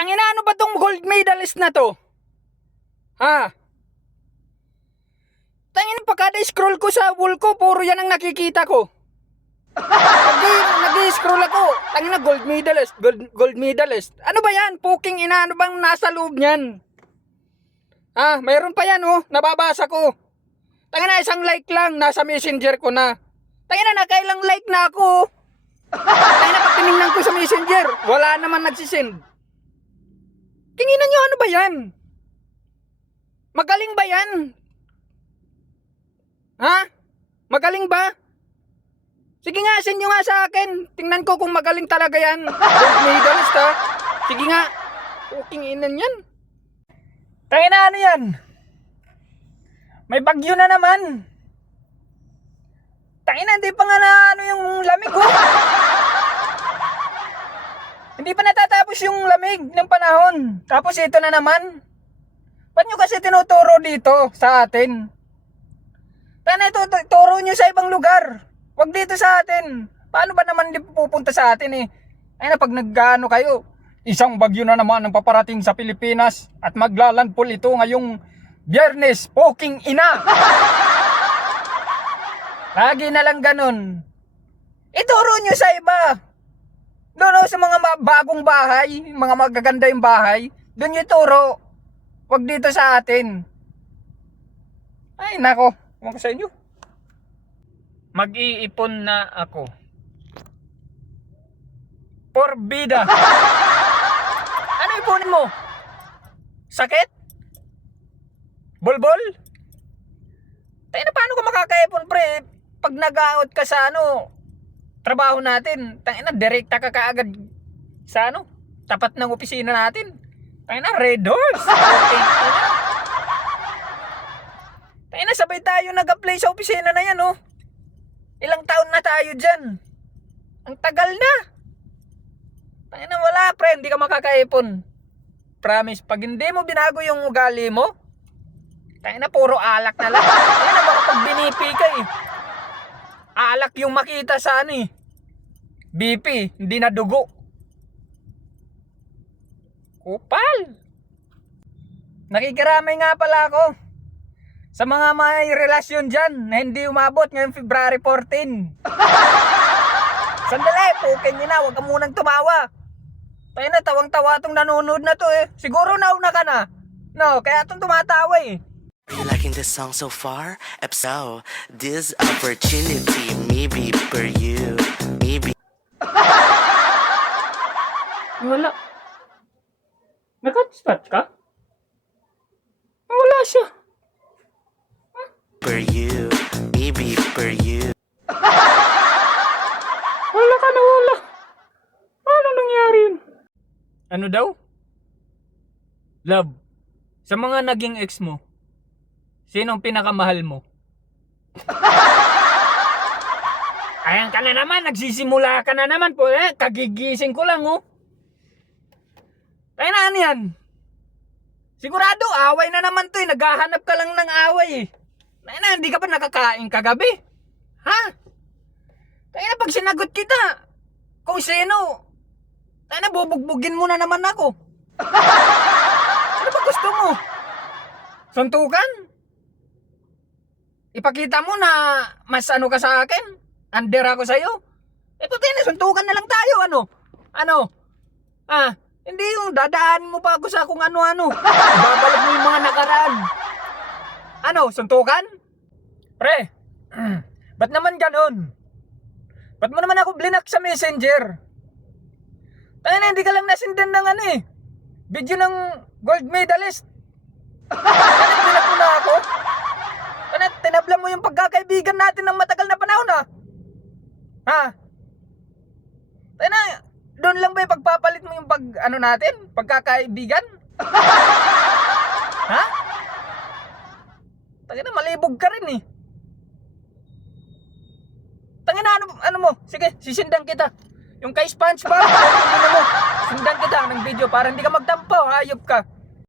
Tangina, ano ba tong gold medalist na to? Ha? Tangina, pa kada scroll ko sa wall ko, puro yan ang nakikita ko. Nag-scroll ako. Tangina, gold medalist, gold medalist. Ano ba yan? Puking ina, ano bang nasa loob niyan? Ha? Mayroon pa yan oh, nababasa ko. Tangina, isang like lang, nasa messenger ko na. Tangina, nakailang like na ako. Tangina, pag tinignan ko sa messenger, wala naman nagsisend. Tinginan nyo, ano ba yan? Magaling ba yan? Ha? Magaling ba? Sige nga, send nyo nga sa akin. Tingnan ko kung magaling talaga yan. Gold medalist ha. Sige nga. Puking inan yan. Tangina, ano yan? May bagyo na naman. Tangina, hindi pa nga na ano yung lamig oh. Hindi pa natatapos yung lamig ng panahon. Tapos ito na naman. Ba't nyo kasi tinuturo dito sa atin? Tana, turo nyo sa ibang lugar. Huwag dito sa atin. Paano ba naman hindi pupunta sa atin eh? Ay na pag naggaano kayo. Isang bagyo na naman ang paparating sa Pilipinas. At maglalandfall ito ngayong Biyernes. Poking ina. Lagi na lang ganun. Ituro nyo sa iba. Doon sa mga bagong bahay, mga magaganda yung bahay, doon yung turo. Huwag dito sa atin. Ay nako, ewan ko sa inyo. Mag-iipon na ako. Porbida. Ano ipunin mo? Sakit? Bolbol? Tayo na, paano ka makakaipon pre? Pag nag-out ka sa ano, trabaho natin, tangina direkta ka kaagad sa ano, tapat ng opisina natin. Tangina Red Horse. Tangina sabay tayo nag-apply sa opisina na yan oh. Ilang taon na tayo diyan. Ang tagal na. Tangina wala pre, hindi ka makakaipon. Promise, pag hindi mo binago yung ugali mo, tangina puro alak na lang. Tangina baka pag binipi ka eh. Alak yung makita sa ano eh. BP, hindi na dugo. Kupal. Nakikiramay nga pala ako sa mga may relasyon dyan na hindi umabot ngayong February 14. Sandali, pukin nyo na, huwag ka munang tumawa. Tayo na, tawang-tawa itong nanonood na to eh. Siguro nauna ka na. No, kaya itong tumatawa eh. Are you liking this song so far? If so, this opportunity maybe for you. Maybe. Wala. Nag-hotspot ka? Wala siya. For you. Maybe for you. Wala ka na wala. Ano nangyari yun? Ano daw? Love, sa mga naging ex mo, sinong pinakamahal mo? Ayan ka na naman, nagsisimula ka na naman po eh. Kagigising ko lang oh. Kaya na ano yan? Sigurado, away na naman to eh. Naghahanap ka lang ng away eh. Kaya na, hindi ka ba nakakain kagabi? Ha? Kaya na pag sinagot kita, kung sino, kaya na bubugbugin mo na naman ako. Ano ba gusto mo? Suntukan? Ipakita mo na mas ano ka sa akin? Under ako sa'yo? Eh puti na, suntukan na lang tayo, ano? Ano? Ah, hindi yung dadaan mo pa ako sa kung ano-ano. Ibabalik mo yung mga nakaraan. Ano, suntukan? Pre, ba't naman ganon? Ba't mo naman ako blinak sa messenger? Tayo na, hindi ka lang nasindan ng ano eh. Video ng gold medalist. Ano, blinak mo na ako? Ano, tinabla mo yung pagkakaibigan natin ng matagal na panahon ah. Ha? Tayo na, doon lang ba yung pagpapalit mo yung pag, ano natin? Pagkakaibigan? Ha? Tayo na, malibog ka rin eh. Tayo na, ano mo? Sige, sisindan kita. Yung kay SpongeBob, ano mo? Sindan kita ng video para hindi ka magtampo, hayop ka.